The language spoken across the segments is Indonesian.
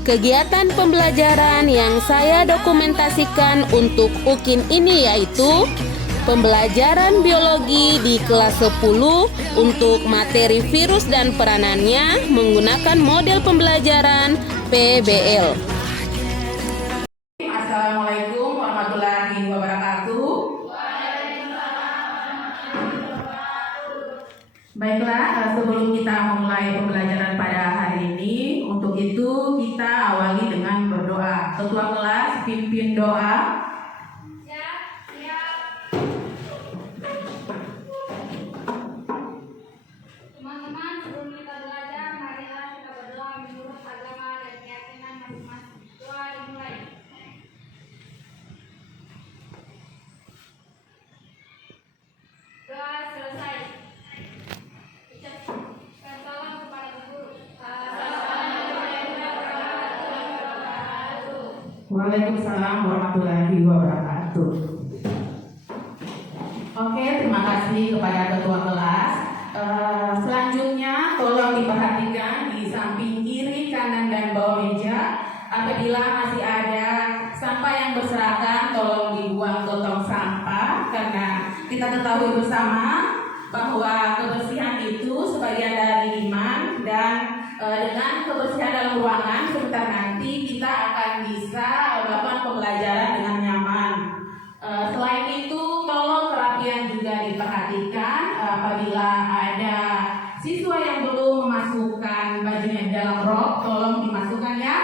Kegiatan pembelajaran yang saya dokumentasikan untuk UKIN ini yaitu pembelajaran biologi di kelas 10 untuk materi virus dan peranannya menggunakan model pembelajaran PBL. Assalamualaikum warahmatullahi wabarakatuh. Baiklah, sebelum kita memulai pembelajaran pada hari ini, untuk itu kita awali dengan berdoa. Ketua kelas pimpin doa. Teman-teman, sebelum kita belajar, marilah kita berdoa menurut agama dan keyakinan masing-masing. Doa dimulai. Doa selesai. Ucapkan salam kepada guru. Waalaikumsalam warahmatullahi wabarakatuh. Oke, terima kasih kepada ketua kelas. Selanjutnya tolong diperhatikan di samping kiri, kanan, dan bawah meja. Apabila masih ada sampah yang berserakan, tolong dibuang ke tong sampah, karena kita ketahui bersama bahwa kebersihan itu sebagian dari iman, dan dengan kebersihan dalam ruangan sebentar nanti kita akan bisa melakukan pembelajaran dengan nyaman. Selain itu, tolong kerapian juga diperhatikan. Apabila ada siswa yang belum memasukkan bajunya di dalam rok, tolong dimasukkan ya.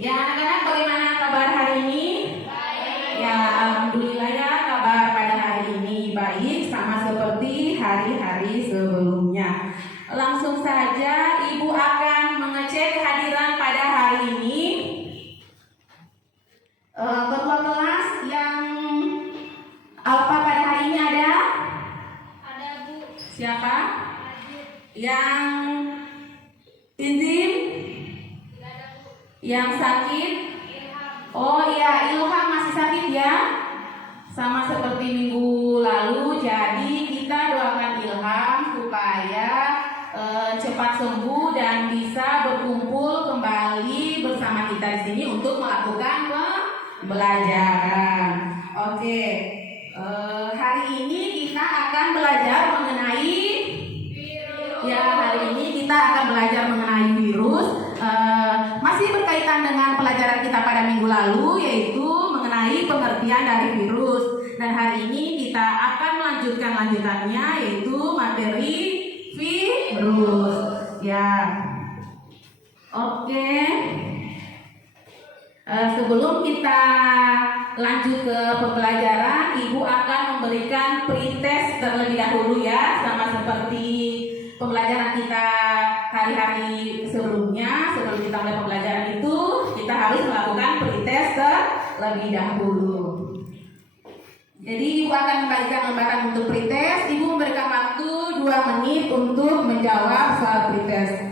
Ya, anak-anak, bagaimana kabar hari ini? Baik. Ya, alhamdulillah ya, kabar pada hari ini baik, sama seperti hari-hari sebelumnya. Langsung saja Ibu akan mengecek kehadiran pada hari ini. Ketua kelas yang alfa pada hari ini ada? Ada Bu. Siapa? Adit. Yang Tinzim? Tidak ada Bu. Yang sakit? Ilham. Oh iya, Ilham masih sakit ya? Sama seperti minggu lalu. Jadi kita doakan Ilham supaya cepat sembuh dan bisa berkumpul kembali bersama kita di sini untuk melakukan pembelajaran. Oke, hari ini kita akan belajar mengenai Virus. ya hari ini kita akan belajar mengenai virus. Masih berkaitan dengan pelajaran kita pada minggu lalu, yaitu mengenai pengertian dari virus. Dan hari ini kita akan melanjutkan lanjutannya, yaitu materi virus. Ya, oke. Sebelum kita lanjut ke pembelajaran, Ibu akan memberikan pretest terlebih dahulu ya, sama seperti pembelajaran kita hari-hari sebelumnya. Sebelum kita mulai pembelajaran itu, kita harus melakukan pretest terlebih dahulu. Jadi Ibu akan membagikan lembaran untuk pretest. Ibu memberikan waktu 2 menit untuk menjawab soal pretest.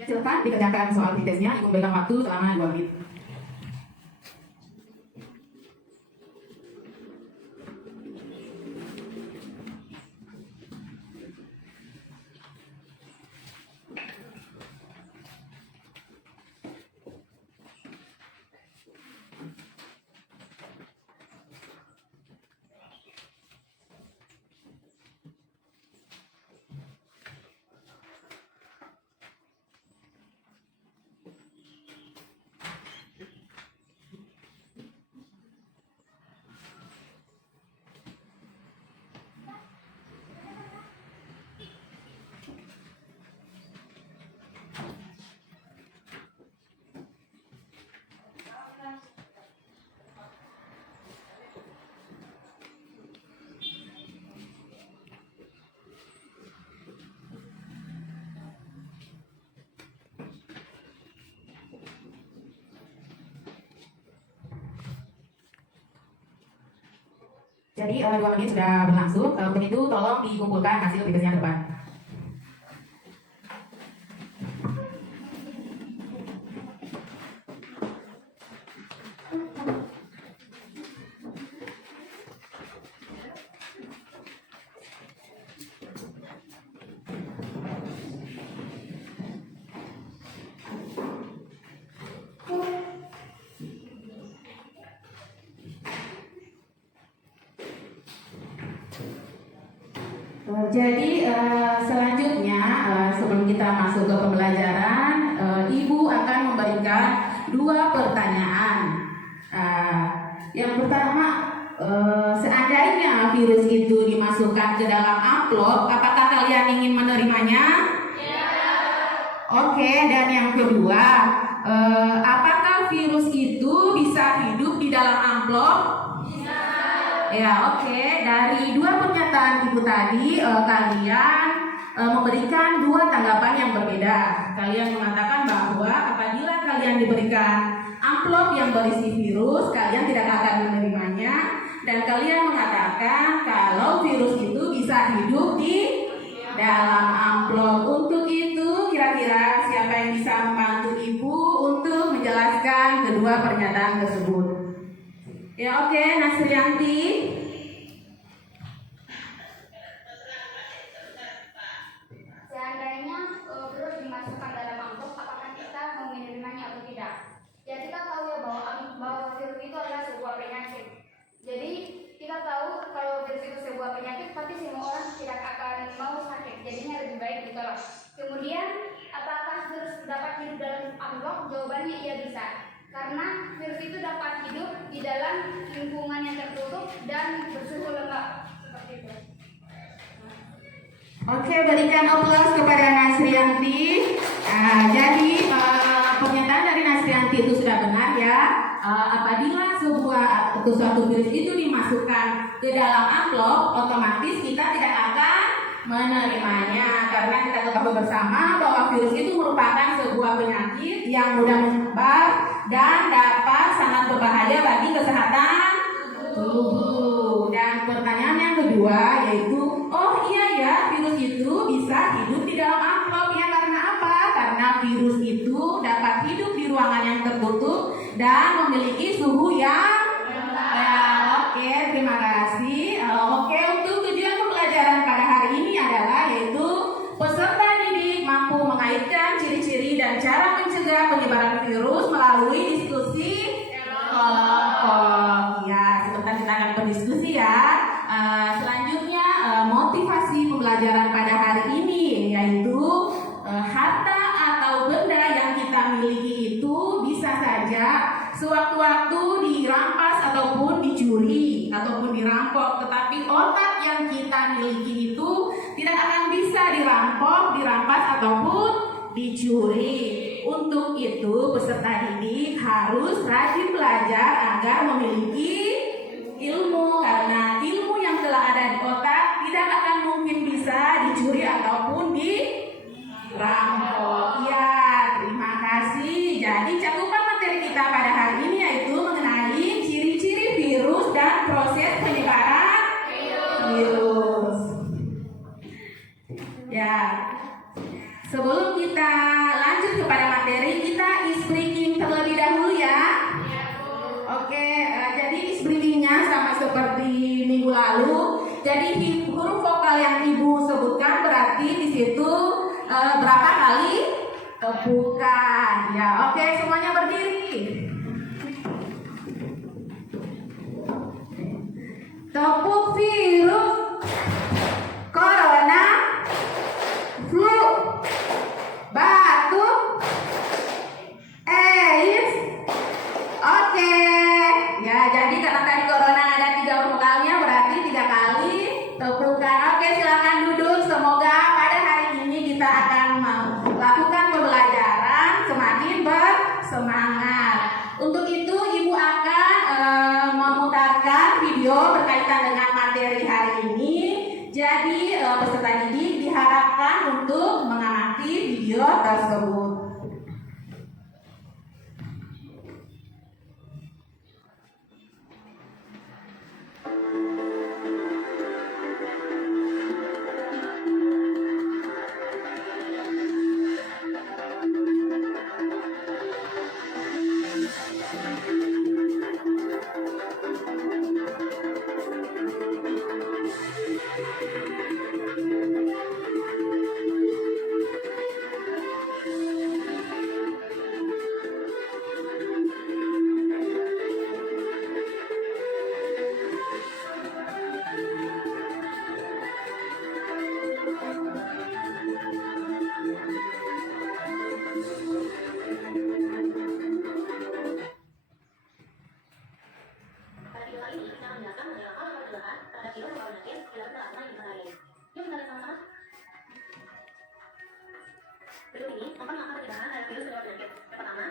Ya, silakan dikerjakan soal pretestnya. Ibu memberikan waktu selama 2 menit. Jadi 2 menit sudah berlangsung. Untuk itu tolong dikumpulkan hasil tugasnya ke depan. Jadi selanjutnya sebelum kita masuk ke pembelajaran, Ibu akan memberikan 2 pertanyaan. Yang pertama, seandainya virus itu dimasukkan ke dalam amplop, apakah kalian ingin menerimanya? Ya. Oke, dan yang kedua, apakah virus itu bisa hidup di dalam amplop? Ya, oke. Dari 2 pernyataan Ibu tadi, kalian memberikan 2 tanggapan yang berbeda. Kalian mengatakan bahwa apabila kalian diberikan amplop yang berisi virus, kalian tidak akan menerimanya. Dan kalian mengatakan kalau virus itu bisa hidup di dalam amplop. Untuk itu, kira-kira siapa yang bisa membantu Ibu untuk menjelaskan kedua pernyataan tersebut? Ya, oke, Nasrianti. Seandainya virus dimasukkan dalam amplop, apakah kita mau menerimanya atau tidak? Ya, kita tahu ya bahwa virus itu adalah sebuah penyakit. Jadi kita tahu kalau virus itu sebuah penyakit, pasti semua orang tidak akan mau sakit. Jadinya lebih baik ditolak. Kemudian, apakah virus dapat hidup dalam amplop? Jawabannya iya bisa. Karena virus itu dapat hidup di dalam lingkungan yang tertutup dan bersuhu lembab seperti itu. Oke, berikan aplaus kepada Nasrianti. Jadi pernyataan dari Nasrianti itu sudah benar ya. Apabila suatu virus itu dimasukkan ke dalam amplop, otomatis kita tidak akan menerimanya karena kita ketahui bersama bahwa virus itu merupakan sebuah penyakit yang mudah menyebar dan dapat sangat berbahaya bagi kesehatan tubuh. Dan pertanyaan yang kedua yaitu, oh iya ya, virus itu bisa hidup di dalam amplop ya, karena apa? Karena virus itu dapat hidup di ruangan yang tertutup dan memiliki suhu yang oke, terima kasih. Oke, untuk tujuan pembelajaran pada hari ini adalah yaitu peserta didik mampu mengaitkan ciri-ciri dan cara mencegah penyebaran virus melalui diskusi kelompok. Ya, sebentar kita akan berdiskusi ya. Selanjutnya motivasi pembelajaran pada hari ini yaitu harta atau benda yang kita miliki itu bisa saja sewaktu-waktu dirampas ataupun dicuri ataupun dirampok, tetapi otak yang kita miliki itu tidak akan bisa dirampok, dirampas ataupun dicuri. Untuk itu peserta didik harus rajin belajar agar memiliki ilmu, karena ilmu yang telah ada di otak tidak akan mungkin bisa dicuri ataupun dirampok. Ya, terima kasih. Jadi cakupan materi kita pada hari ini yaitu mengenai ciri-ciri virus dan proses penyebaran virus. Ya, sebelum kita lanjut kepada materi, kita is-breaking terlebih dahulu ya. Oke, jadi is-breakingnya sama seperti minggu lalu. Jadi huruf vokal yang Ibu sebutkan berarti di situ berapa kali tepukan. Ya, oke, semuanya berdiri. Tepuk virus corona, flu, batuk, AIDS. Oke. Ya, jadi karena tadi corona ada 3 vokalnya berarti 3 kali tepukan. Oke, silakan duduk. Semoga pada hari ini kita akan melakukan pembelajaran semakin bersemangat. Untuk itu Ibu akan memutarkan video berkaitan dengan materi hari ini. Jadi peserta didik diharapkan untuk mengamati video tersebut.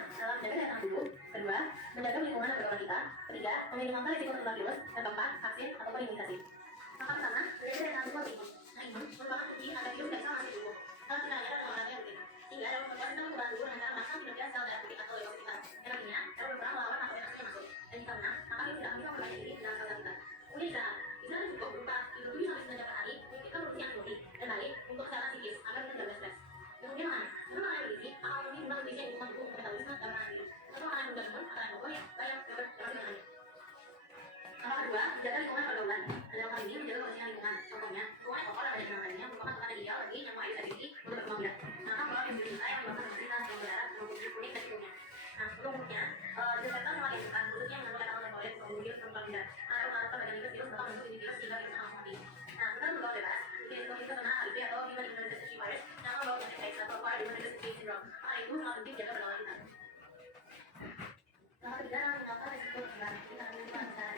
adalah menjaga kesehatan tubuh. Kedua, menjaga lingkungan dan pergaulan kita. Ketiga, meminimalkan risiko tertular virus. Dan keempat, vaksin ataupun imunisasi. Langkah pertama, menjaga kesehatan tubuh atau imun. Nah, imun merupakan kunci agar virus tidak bisa masuk tubuh. Salah satunya adalah pengelolaan rutin. Sehingga dapat memperkuat sistem kekebalan tubuh dengan cara merangsang kinerja sel darah putih atau leukosita. Yang artinya, dapat berperan melawan pathogen yang masuk. Dan jika menang, maka virus tidak akan bisa memperbanyak diri di dalam sel darah kita. Kemudian istirahat. Istirahat cukup berupa tidur 7-9 jam per hari, menyediakan produksi antibodi dan baik untuk kesehatan psikis agar kita tidak berstres. Kemudian makanan. Karena makanan yang bergizi akan memenuhi jumlah nutrisi yang dibutuhkan untuk metabolisme dan makanan virus. Satu makanan yang mudah makanan pokok yang kaya fiber dan vitamin. Langkah kedua, menjaga lingkungan pergaulan. Dalam hal ini menjaga kebersihan lingkungan. Contohnya, lingkungan kotor dan banyak lainnya merupakan tempat yang ideal bagi nyamuk Aedes aegypti untuk berkembang biak. Maka pola hidup kita yang menyebabkan obesitas, demam berdarah, pneumonia kuning dan chikungunya. Nah, untuk umumnya, desinfektan yang dilakukan khususnya menggunakan alkohol dan toilet untuk virus dan tidak. Karena bagian virus bakal membentuk titik virus sehingga virus akan mati. Nah, kita bergaul bebas. Jadi kalau kita kena HIV atau human immunodeficiency virus, yang akan membawa penyakit AIDS atau acquired immunodeficiency syndrome. Maka itu sangat penting jaga pergaulan kita. Langkah ketiga adalah mengenalkan risiko penularan. Kita akan mencoba secara ringan saja.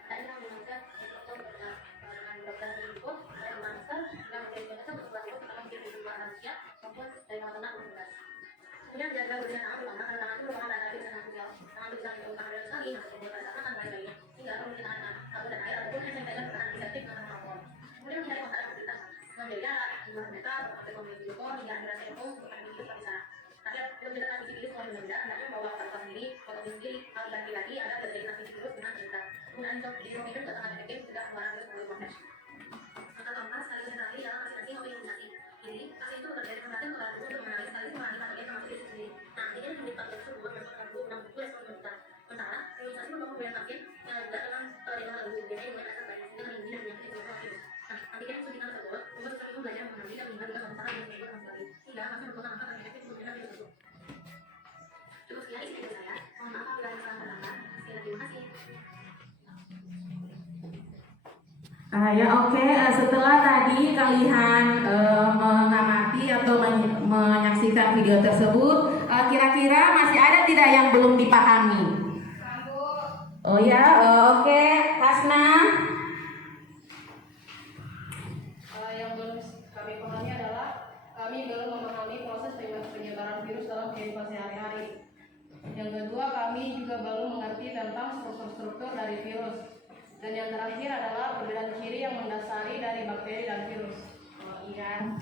Kita ingin menggunakan protokol dengan dokter tersebut, dengan masker, dengan menjadi biasa bersebelah itu kita mungkin di luar manusia maupun dari mata bertugas. Kemudian menjaga kebersihan tangan terutama karena tangan itu merupakan bahan aktif dan sosial. Tangan itu bisa menyebabkan hal sekali, masuk ke dalam tangan dan lain-lainnya. Sehingga perlu kita tangan sabun dan air ataupun hand sanitizer berbahan antiseptik dengan alkohol. Kemudian mencari kontak aktivitas menjaga jarak 5 meter, pakai komunikasi video call hingga akhirnya telepon untuk menghadapi virus terpisah. Terakhir, untuk menjaga transmisi virus melalui benda, hendaknya membawa foto sendiri, foto sendiri, atau pribadi agar tidak terjadi transmisi virus dengan kita. Penggunaan hidrogen juga sangat efektif mencegah penularan virus melalui proses. Langkah keempat, sekaligus yang terakhir adalah vaksinasi maupun imunisasi. Jadi, vaksin itu bekerja dengan membantu kepala tubuh untuk mengenali sekaligus memerangi patogen termasuk virus sendiri. Nah, jadi yang diminta tersebut merupakan tubuh menang tubuh respon kita. Sementara, imunisasi merupakan pemberian vaksin yang juga dengan dengan tubuh biasanya dengan dasar baik sehingga melindungi dan menyakiti seluruh virus. Nah, antigen suntikan tersebut membuat kita itu belajar mengenali dan menghindari juga pemasaran dan menyebut kembali. Sehingga vaksin merupakan langkah terefektif untuk mencegah virus tersebut. Cukup sekian isi dari saya. Mohon maaf apabila ada kesalahan kata. Sekali lagi terima kasih. Setelah tadi kalian mengamati atau menyaksikan video tersebut, kira-kira masih ada tidak yang belum dipahami? Oh ya, oke, Hasna. Yang belum kami pahami adalah kami belum memahami proses penyebaran virus dalam kehidupan sehari-hari. Yang kedua, kami juga belum mengerti tentang struktur-struktur dari virus. Dan yang terakhir adalah perbedaan ciri yang mendasari dari bakteri dan virus. Iya.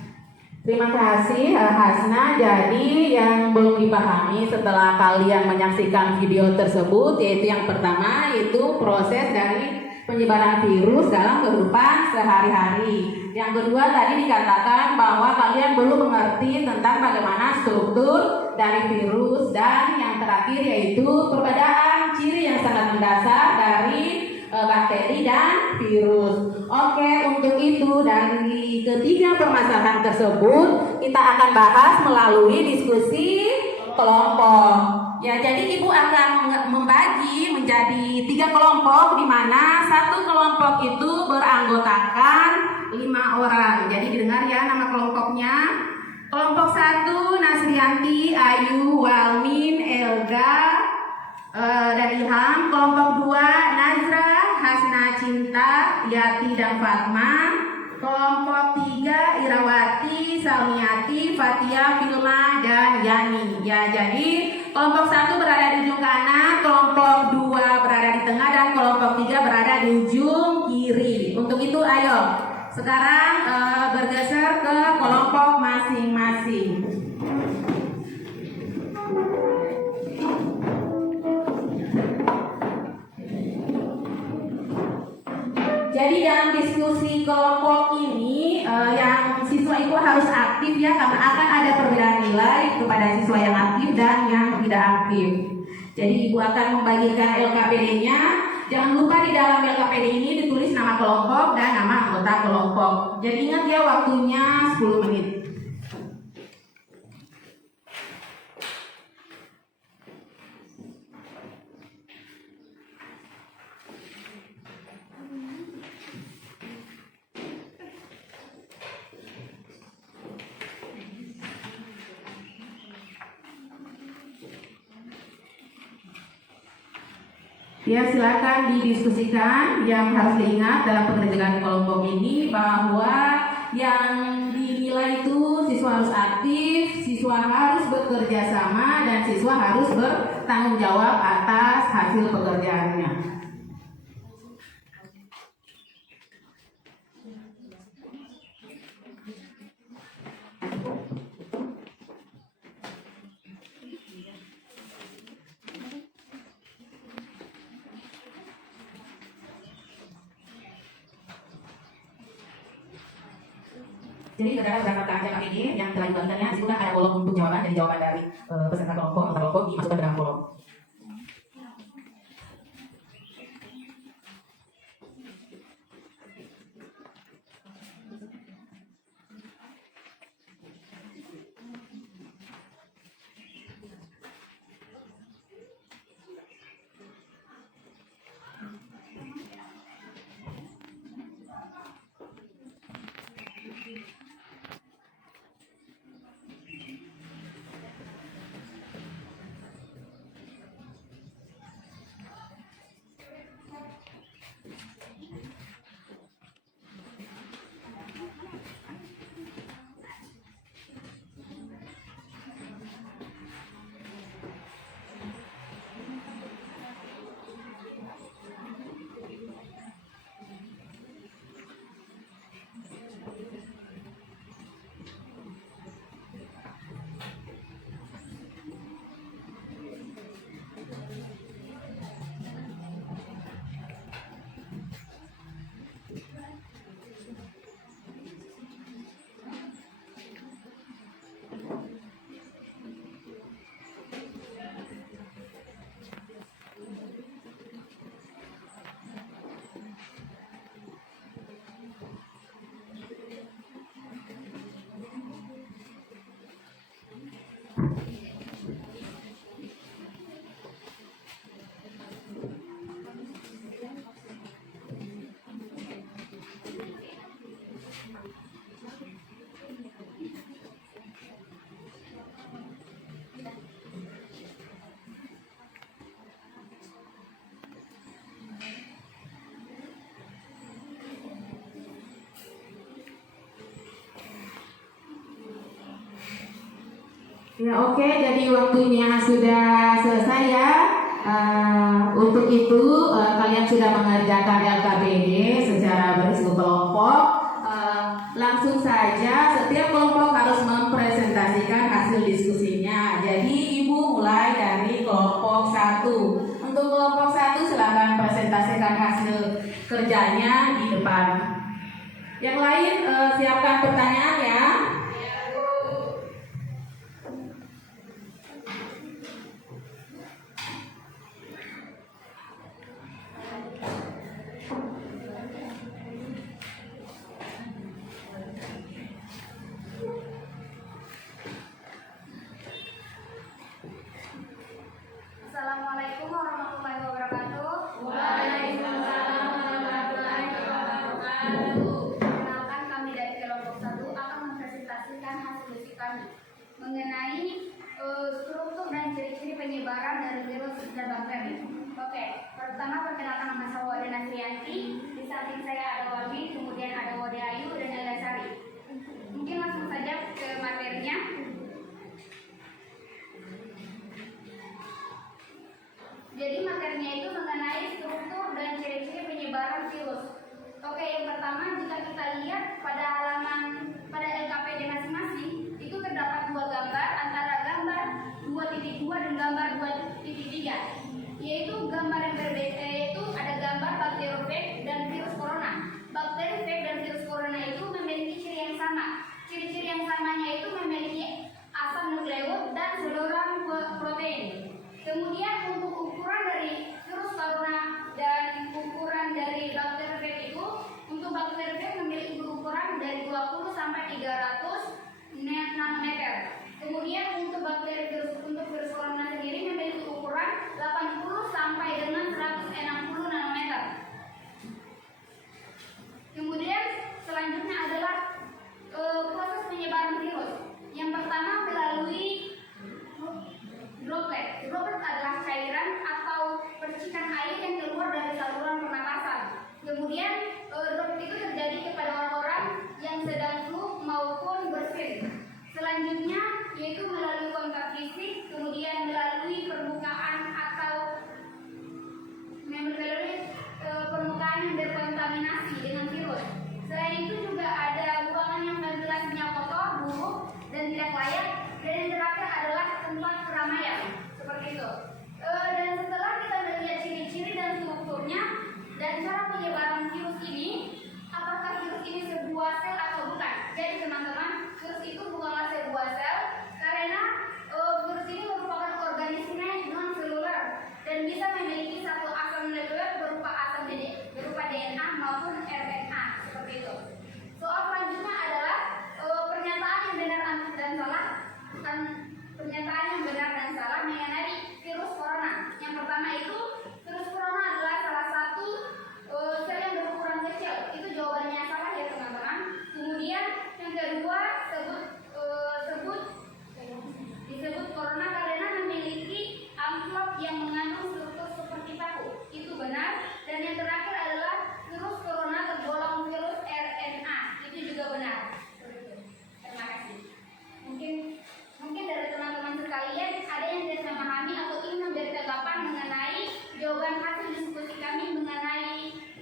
Terima kasih Hasna. Jadi yang belum dipahami setelah kalian menyaksikan video tersebut yaitu yang pertama yaitu proses dari penyebaran virus dalam kehidupan sehari-hari. Yang kedua tadi dikatakan bahwa kalian belum mengerti tentang bagaimana struktur dari virus, dan yang terakhir yaitu perbedaan ciri yang sangat mendasar dari bakteri dan virus. Oke, untuk itu dari ketiga permasalahan tersebut kita akan bahas melalui diskusi kelompok. Ya, jadi Ibu akan membagi menjadi 3 kelompok di mana satu kelompok itu beranggotakan 5 orang. Jadi didengar ya nama kelompoknya. Kelompok 1 Nasrianti, Ayu, Walmin, Elga, dan Ilham. Kelompok 2 Nazra, Hasna, Cinta, Yati, dan Fatma. Kelompok 3 Irawati, Salmiati, Fatia, Filma, dan Yani. Ya, jadi kelompok 1 berada di ujung kanan, kelompok 2 berada di tengah, dan kelompok 3 berada di ujung kiri. Untuk itu ayo sekarang bergeser ke kelompok masing-masing. Jadi dalam diskusi kelompok ini yang siswa itu harus aktif ya, karena akan ada perbedaan nilai kepada siswa yang aktif dan yang tidak aktif. Jadi Ibu akan membagikan LKPD-nya. Jangan lupa di dalam LKPD ini ditulis nama kelompok dan nama anggota kelompok. Jadi ingat ya, waktunya 10 menit. Ya, silakan didiskusikan. Yang harus diingat dalam pengerjaan kelompok ini bahwa yang dinilai itu siswa harus aktif, siswa harus bekerja sama, dan siswa harus bertanggung jawab atas hasil pekerjaannya. Jadi saudara berangkat ke acara ini yang telah dibagikannya, di situ kan ada kolom untuk jawaban, jadi jawaban dari peserta kelompok antar kelompok dimasukkan ke dalam kolom. Ya oke, jadi waktunya sudah selesai ya. Untuk itu kalian sudah mengerjakan LKPD secara berisiko kelompok. Langsung saja setiap kelompok harus mempresentasikan hasil diskusinya. Jadi ibu mulai dari kelompok 1. Untuk kelompok 1 silakan presentasikan hasil kerjanya di depan. Yang lain siapkan pertanyaan ya. Assalamualaikum warahmatullahi wabarakatuh. Waalaikumsalam warahmatullahi wabarakatuh. Perkenalkan, kami dari kelompok 1 akan mempresentasikan hasil diskusi kami mengenai struktur dan ciri-ciri penyebaran dari virus dan bakteri. Oke, pertama perkenalkan nama saya Wade Nasrianti. Di samping saya ada Wami, kemudian ada Wade Ayu dan Ella Sari. Mungkin langsung saja ke materinya. Jadi materinya itu mengenai struktur dan ciri-ciri penyebaran virus. Oke, yang pertama jika kita lihat pada halaman pada LKPD masing-masing itu terdapat dua gambar antara gambar 2.2 dan gambar 2.3, yaitu gambar yang berbeda, yaitu ada gambar bakteriofag dan virus corona. Bakteriofag dan virus corona itu memiliki ciri yang sama. Ciri-ciri yang samanya itu memiliki asam nukleot dan saluran protein. Kemudian untuk ukuran dari virus corona dan ukuran dari bakteriofag itu, untuk bakteriofag memiliki berukuran dari 20 sampai 300 nanometer. Kemudian untuk virus corona sendiri memiliki ukuran 80 sampai dengan 160 nanometer. Kemudian selanjutnya adalah proses penyebaran virus. Yang pertama melalui droplet. Droplet adalah cairan atau percikan air yang keluar dari saluran pernapasan. Kemudian droplet itu terjadi kepada orang-orang yang sedang flu maupun bersin. yaitu melalui kontak fisik, kemudian melalui permukaan atau melalui permukaan yang berkontaminasi dengan virus. Selain itu juga ada ruangan yang ventilasinya kotor, buruk, dan tidak layak. Dan yang terakhir adalah tempat keramaian, seperti itu. Dan setelah kita melihat ciri-ciri dan strukturnya dan cara penyebaran virus ini, apakah virus ini sebuah sel atau bukan? Jadi teman-teman, virus itu bukanlah sebuah sel karena virus ini merupakan organisme non-seluler dan bisa memiliki satu asam molekuler berupa DNA maupun RNA, seperti itu. Soal selanjutnya adalah pernyataan yang benar dan salah. Pernyataan yang benar dan salah mengenai virus corona. Yang pertama itu virus corona adalah salah satu sel yang berukuran kecil. Itu jawabannya salah ya teman-teman. Kemudian yang kedua disebut corona karena memiliki amplop yang mengandung struktur seperti paku. Itu benar. Dan yang terakhir adalah virus corona tergolong virus RNA. Itu juga benar. Terima kasih. Mungkin dari teman-teman sekalian ada yang tidak memahami atau ingin memberi tanggapan mengenai jawaban hasil diskusi kami mengenai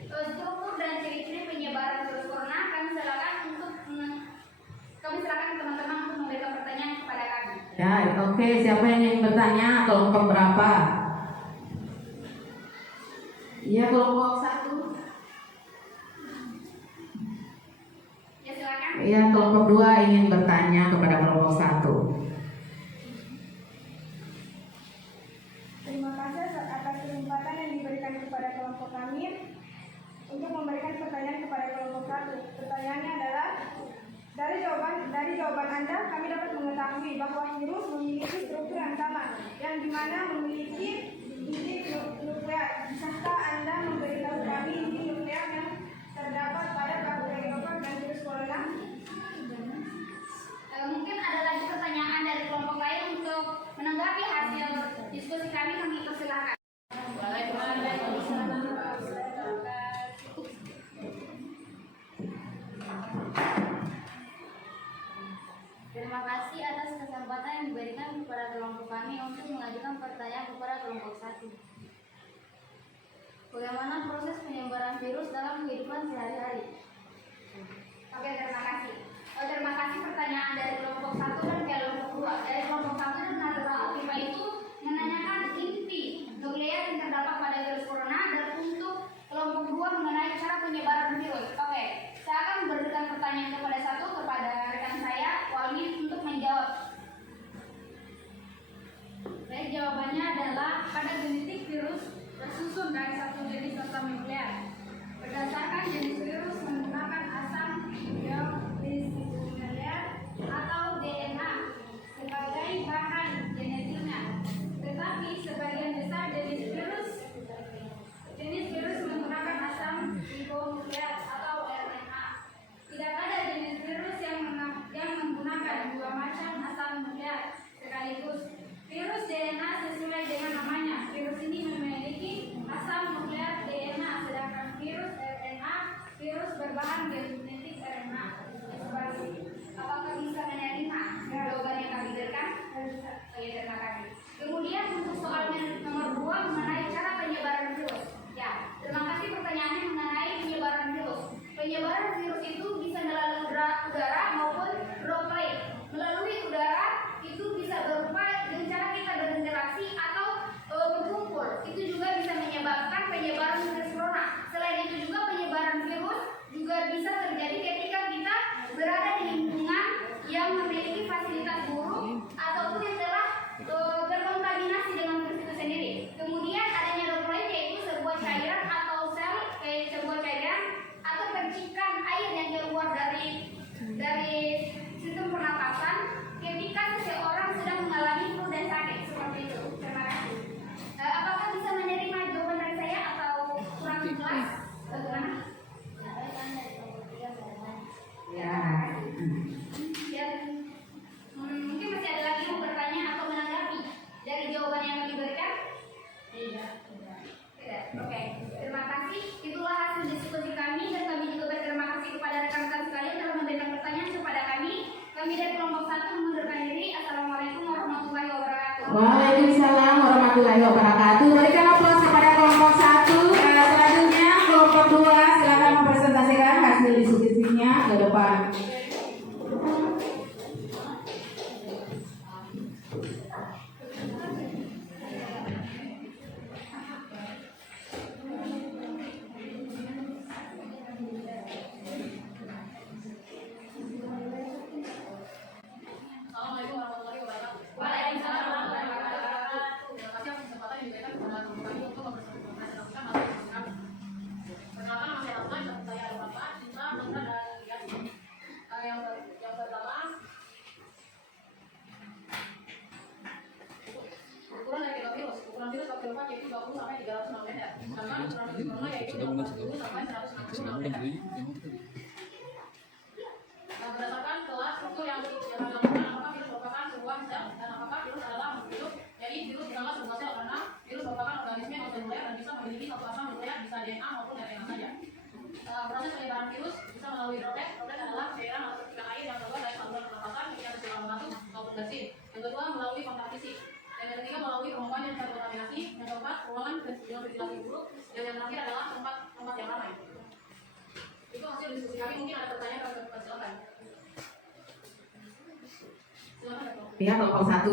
struktur dan ciri-ciri penyebaran virus corona. Kami silakan teman-teman untuk memberikan pertanyaan kepada kami. Ya, oke. Siapa yang ingin bertanya? Kelompok berapa? Iya, kelompok 1. Ya, silakan. Iya, kelompok 2 ingin bertanya kepada kelompok 1. Terima kasih atas kesempatan yang diberikan kepada kelompok kami untuk memberikan pertanyaan kepada kelompok 1. Pertanyaannya adalah, dari jawaban Anda kami dapat mengetahui bahwa virus memiliki struktur yang sama, yang dimana memiliki inti nuklear. Bisakah Anda memberitahu kami inti nuklear yang terdapat pada bakteri dan virus corona? Mungkin ada lagi pertanyaan dari kelompok lain untuk menanggapi hasil diskusi kami persilahkan. Terima kasih atas kesempatan yang diberikan kepada kelompok kami untuk mengajukan pertanyaan kepada kelompok 1. Bagaimana proses penyebaran virus dalam kehidupan sehari-hari? Oke, terima kasih. Terima kasih pertanyaan dari kelompok 1 dan kelompok 2. Dari kelompok 1 dan Natural Aviva itu menanyakan inti nuklear yang terdapat pada virus corona, dan untuk kelompok 2 mengenai cara penyebaran virus. Oke, saya akan memberikan pertanyaan kepada rekan saya, Walmi, untuk menjawab. Baik, jawabannya adalah pada genetik virus tersusun dari satu jenis asam nuklear. Berdasarkan jenis virus menggunakan asam nuklear atau DNA sebagai bahan genetiknya. Tetapi sebagian besar jenis virus menggunakan asam ribonukleat atau RNA. Tidak ada jenis virus yang menggunakan dua macam asam nukleat sekaligus. Virus DNA sesuai dengan namanya. Virus ini memiliki asam nukleat DNA, sedangkan virus RNA virus berbahan genetik RNA. Apakah bisa menerima jawaban yang kami berikan? Ya, terima kasih. Kemudian untuk soal nomor 2 mengenai cara penyebaran virus. Ya, terima kasih pertanyaannya mengenai penyebaran virus. Penyebaran virus itu bisa melalui udara maupun droplet. Melalui udara itu bisa berupa dengan cara kita berinteraksi atau berkumpul. Itu juga bisa menyebabkan penyebaran virus corona. Selain itu juga penyebaran virus juga bisa terjadi ketika kita berada di lingkungan yang memiliki fasilitas buruk ataupun yang telah terkontaminasi dengan virus itu sendiri. Kemudian adanya droplet, yaitu sebuah cairan atau sel, sebuah cairan atau percikan air yang keluar dari sistem pernapasan ketika seseorang sedang mengalami flu dan sakit, seperti itu. Terima kasih. Apakah bisa menerima jawaban dari saya atau kurang jelas? Bagaimana? Ya. Mungkin masih ada lagi yang bertanya atau menanggapi dari jawaban yang kami berikan? Tidak. Oke. Terima kasih. Itulah hasil diskusi kami, dan kami juga berterima kasih kepada rekan-rekan sekalian telah memberikan pertanyaan kepada kami. Kami dari kelompok 1 mengundurkan diri. Assalamualaikum. Waalaikumsalam warahmatullahi wabarakatuh. Berikan aplaus kepada kelompok 1. Selanjutnya kelompok 2 silakan mempresentasikan hasil diskusinya ke depan. Assalamualaikum warahmatullahi wabarakatuh. Waalaikumsalam warahmatullahi wabarakatuh. Terima kasih atas kesempatan yang diberikan kepada teman kami untuk mempresentasikan hasil diskusi kami. Perkenalkan, nama saya Asma, saya ada Bapak, Cinta, Nanda, dan Yati. Yang pertama, ukuran dari virus. Ukuran virus papiloma yaitu 20 sampai 300 nanometer. Sedangkan ukuran virus corona yaitu 80 sampai 160 nanometer. Berdasarkan kelas struktur yang dilakukan, apakah virus merupakan sebuah sel dan apakah virus adalah makhluk hidup? Jadi virus bukanlah sebuah sel karena virus merupakan organisme non-seluler dan bisa memiliki satu asam nukleat, bisa DNA maupun RNA saja. Proses penyebaran virus bisa melalui droplet. Droplet adalah cairan atau percikan air yang keluar dari saluran pernapasan yang ada silang batu maupun bensin. Yang kedua melalui kontak fisik. Dan yang ketiga melalui permukaan yang terkontaminasi. Yang keempat ruangan dengan ventilasi buruk. Dan yang terakhir adalah tempat yang ramai. Itu hasil diskusi kami. Mungkin ada pertanyaan atau silakan. Ya, kelompok 1.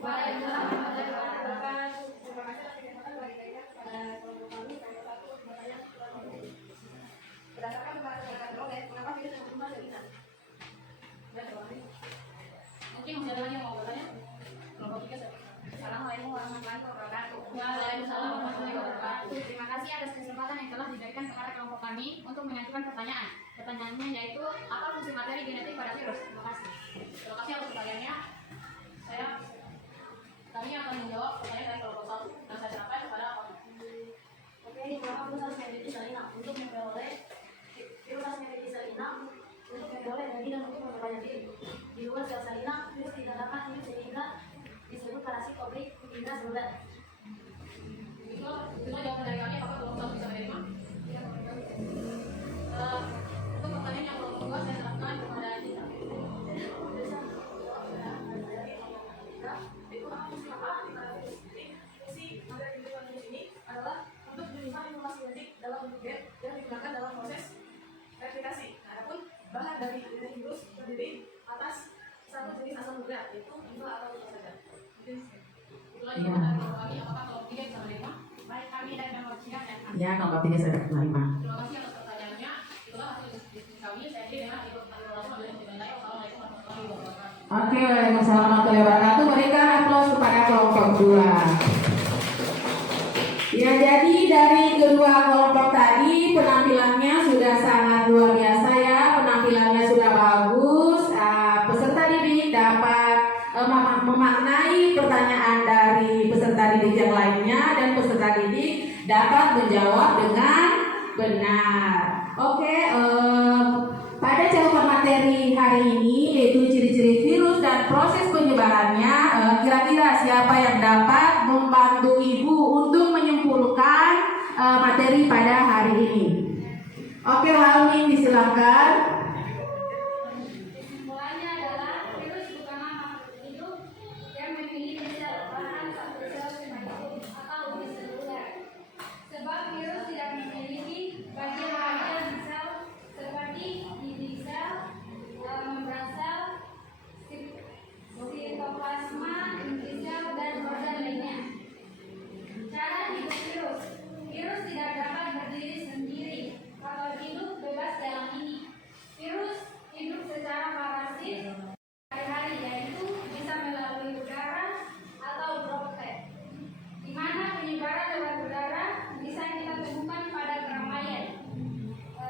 Waalaikumsalam warahmatullahi wabarakatuh. Terima kasih atas kesempatan bagi kelompok kami pada satu pertanyaan berdasarkan pembahasan oleh mengapa virus yang berkembang dari inang. Mungkin masih ada lagi yang mau bertanya? Kelompok 3. Assalamualaikum warahmatullahi wabarakatuh. Waalaikumsalam warahmatullahi wabarakatuh. Terima kasih atas kesempatan yang telah diberikan kepada kelompok kami untuk mengajukan pertanyaan. Pertanyaannya yaitu apa fungsi materi genetik pada virus? Terima kasih. Terima kasih atas pertanyaannya. Kami akan menjawab pertanyaan dari kelompok 1 dan saya serahkan kepada Pak. Oke, mengapa virus harus memiliki sel inang? Untuk memperoleh virus harus memiliki sel inang untuk memperoleh energi dan untuk memperbanyak diri. Di luar sel inang, virus tidak dapat hidup sehingga disebut parasit oblik hingga seluler. Itu jawaban dari kami. Apakah kelompok 1 bisa menerima? Untuk pertanyaan yang kelompok 2 saya serahkan kepada Cinta. Adalah untuk menyimpan informasi genetik dalam bentuk gen yang digunakan dalam proses replikasi. Adapun bahan dari virus terdiri atas satu jenis asam nukleat yaitu 2 atau 5 saja. Itulah jawaban dari kelompok kami. Apakah kelompok 3 bisa menerima? Baik, kami dari kelompok 3 dan kami. Ya, kelompok 3 sudah menerima. Terima kasih atas pertanyaannya. Itulah hasil diskusi kami. Saya kira dengan ikut langsung adalah yang dibantai. Assalamualaikum warahmatullahi wabarakatuh. Oke, waalaikumsalam warahmatullahi wabarakatuh. Berikan aplaus kepada kelompok 2. Ya, jadi dari kedua kelompok tadi penampilannya sudah sangat luar biasa ya. Penampilannya sudah bagus. Peserta didik dapat memaknai pertanyaan dari peserta didik yang lainnya dan peserta didik dapat menjawab dengan benar. Oke, pada cakupan materi hari ini yaitu ciri-ciri virus dan proses penyebarannya, kira-kira siapa yang dapat membantu Ibu untuk menyimpulkan materi pada hari ini? Oke, Walmin disilakan. Kesimpulannya adalah virus bukanlah makhluk hidup yang memiliki sel bahan satu sel atau uniseluler. Sebab virus tidak memiliki bagian-bagian sel seperti dinding sel, membran sel, sitoplasma, inti sel, dan organ lainnya. Cara hidup virus. Virus tidak dapat berdiri sendiri atau hidup bebas dalam ini. Virus hidup secara parasit hari-hari, yaitu bisa melalui udara atau droplet, di mana penyebaran lewat udara bisa kita temukan pada keramaian.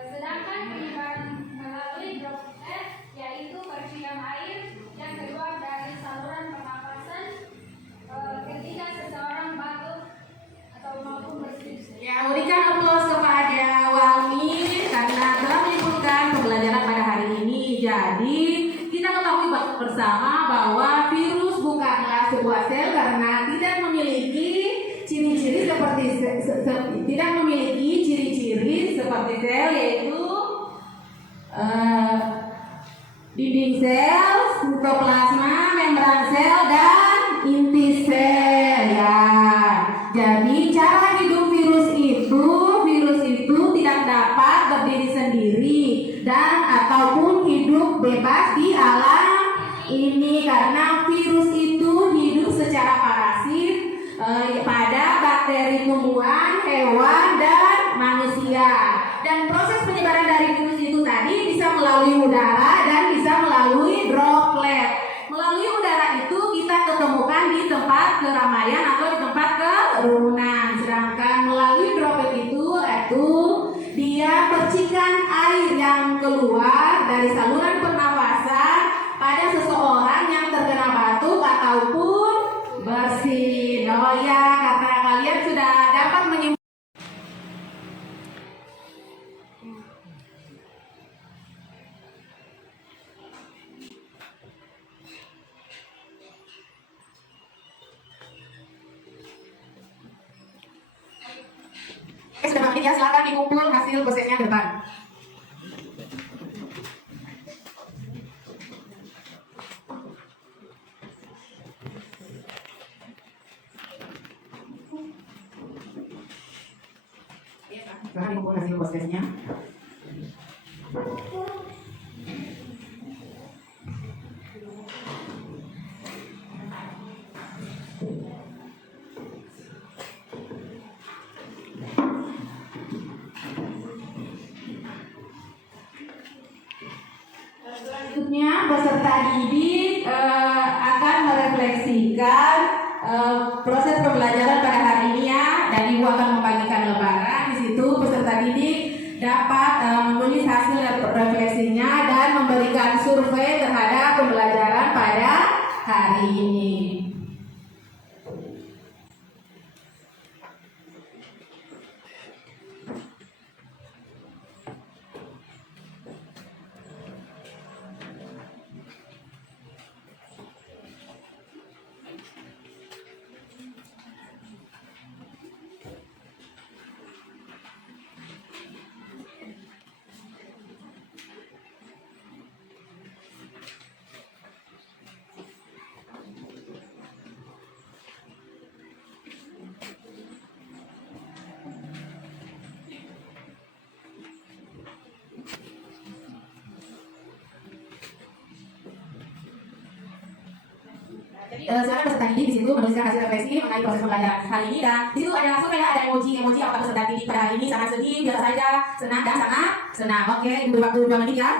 Sedangkan penyebaran melalui droplet yaitu percikan air yang keluar dari saluran pernapasan ketika seseorang batuk atau maupun bersin. Ya, berikan aplaus kepada Walmin karena telah menyebutkan pembelajaran pada hari ini. Jadi, kita ketahui bersama bahwa virus bukanlah sebuah sel karena tidak memiliki ciri-ciri seperti sel, yaitu dinding sel, sitoplasma, keramaian atau di tempat kerumunan. Sedangkan melalui droplet itu dia percikan air yang keluar dari saluran pernafasan pada seseorang yang terkena batuk ataupun bersin. Oh ya, karena kalian sudah dapat menyimpulkan. Sudah menit ya, silakan dikumpul hasil prosesnya ke depan. Silakan dikumpul hasil prosesnya. Selanjutnya peserta didik akan merefleksikan proses pembelajaran pada hari ini ya, dan Ibu akan membagikan lembaran. Di situ peserta didik dapat menulis hasil refleksinya dan memberikan survei terhadap pembelajaran pada hari ini. Jadi sekarang peserta didik di situ menuliskan hasil refleksi mengenai proses pembelajaran hari ini, dan di situ ada langsung ada emoji apakah peserta didik pada hari ini sangat sedih, biasa saja, senang, dan sangat senang. Oke, diberi waktu 2 menit ya.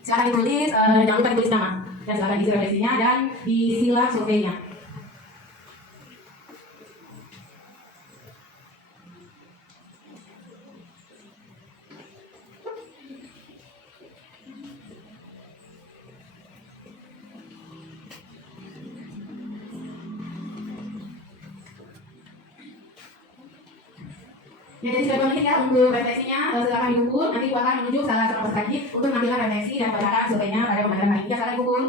Silakan ditulis, jangan lupa ditulis nama dan silakan diisi refleksinya dan disilah surveinya. Ya, jadi sudah 2 menit ya untuk refleksinya, silakan dikumpul. Nanti Ibu akan menunjuk salah seorang peserta didik untuk mengambil refleksi dan membacakan surveinya pada pembelajaran hari ini. Silakan dikumpul.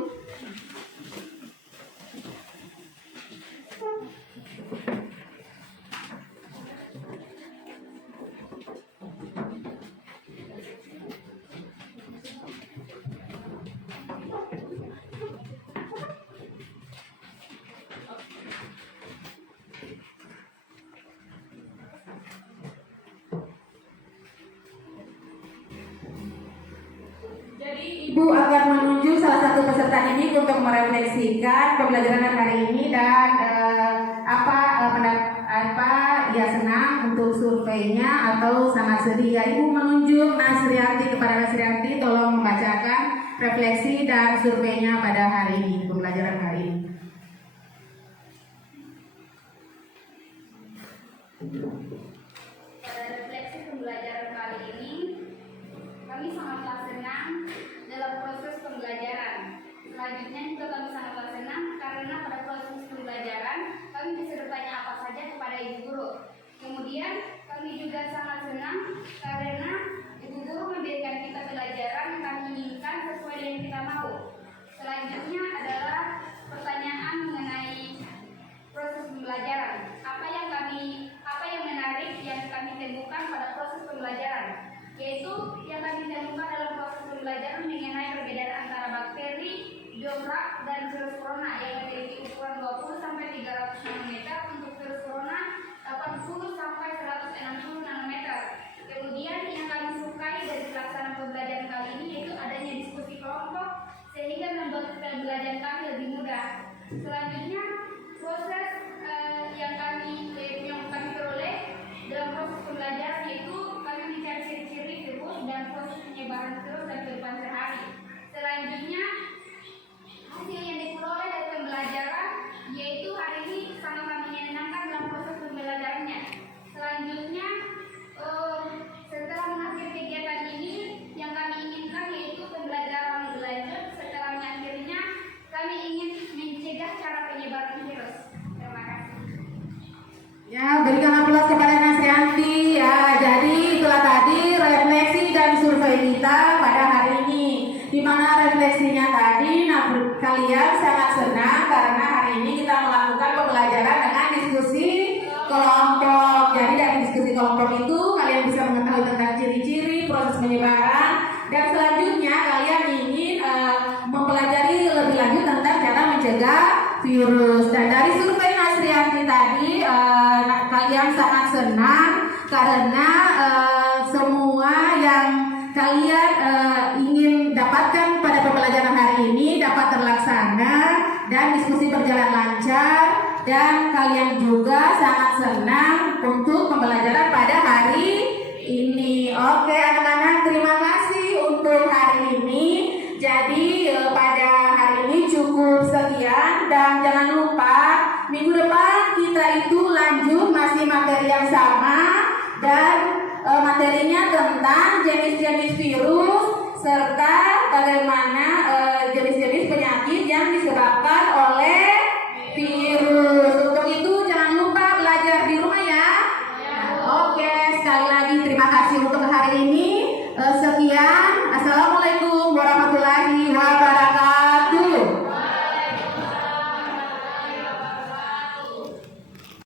Ibu akan menunjuk salah satu peserta didik untuk merefleksikan pembelajaran hari ini dan apa ia senang untuk surveinya atau sangat sedih. Ya, Ibu menunjuk Nasrianti. Kepada Nasrianti, tolong membacakan refleksi dan surveinya pada hari ini, pembelajaran hari ini. Pada refleksi pembelajaran kali ini, kami sangatlah senang dalam proses pembelajaran. Selanjutnya juga kami sangatlah senang karena pada proses pembelajaran kami bisa bertanya apa saja kepada ibu guru. Kemudian kami juga sangat senang karena ibu guru memberikan kita pelajaran yang kami inginkan sesuai dengan yang kita mau. Selanjutnya adalah pertanyaan mengenai proses pembelajaran. Apa yang menarik yang kami temukan pada proses pembelajaran? Yaitu yang kami temukan dalam proses pembelajaran mengenai perbedaan antara bakteri, biofrak, dan virus corona yang memiliki ukuran 20 sampai 300 nanometer, untuk virus corona 80 sampai 160 nanometer. Kemudian yang kami sukai dari pelaksanaan pembelajaran kali ini yaitu adanya diskusi kelompok sehingga membuat pembelajaran kami lebih mudah. Selanjutnya proses yang kami peroleh dalam proses pembelajaran yaitu kami mencari ciri-ciri virus dan proses penyebaran virus dan kehidupan sehari. Selanjutnya hasil yang diperoleh dari pembelajaran yaitu hari ini virus. Dan dari survei Nasrianti tadi, kalian sangat senang karena semua yang kalian ingin dapatkan pada pembelajaran hari ini dapat terlaksana dan diskusi berjalan lancar, dan kalian juga sangat senang untuk pembelajaran pada hari ini. Oke anak-anak, terima kasih untuk hari ini. Jadi pada hari ini cukup sekian, dan jangan lupa minggu depan kita itu lanjut masih materi yang sama, dan materinya tentang jenis-jenis virus serta bagaimana